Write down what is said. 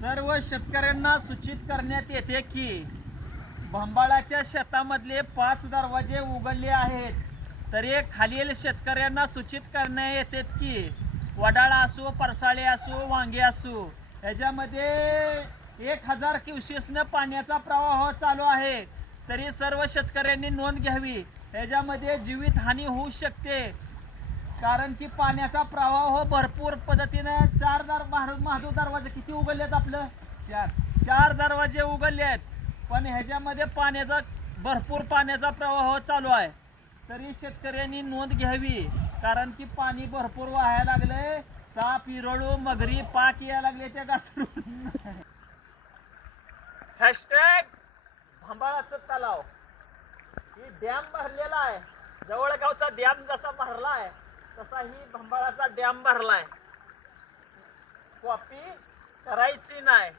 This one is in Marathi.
सर्व शेतकऱ्यांना सूचित करण्यात येते की भांबाळाच्या शेतामधले 5 दरवाजे उघडले आहेत. तरी खालील शेतकऱ्यांना सूचित करण्यात येते की वडाळा असो, परसाळे असो, वांगे असो, ह्याच्यामध्ये 1000 क्युसेसनं पाण्याचा प्रवाह चालू आहे. तरी सर्व शेतकऱ्यांनी नोंद घ्यावी. ह्याच्यामध्ये जीवितहानी होऊ शकते, कारण की पाण्याचा प्रवाह भरपूर पद्धतीनं महादूर दरवाजे किती उघडलेत? आपलं 4 दरवाजे उघडले आहेत, पण ह्याच्यामध्ये भरपूर पाण्याचा प्रवाह चालू आहे. तरी शेतकऱ्यांनी नोंद घ्यावी, कारण की पाणी भरपूर वाहायला लागलंय. साप, इरळू, मगरी, पाक यायला लागले त्या घासरून. हॅशटॅग भांबाळाचं तलाव. ही डॅम भरलेला आहे. जवळगावचा डॅम जसा भरलाय तसा ही भांबाळाचा डॅम भरलाय. कॉपी करायची नाही.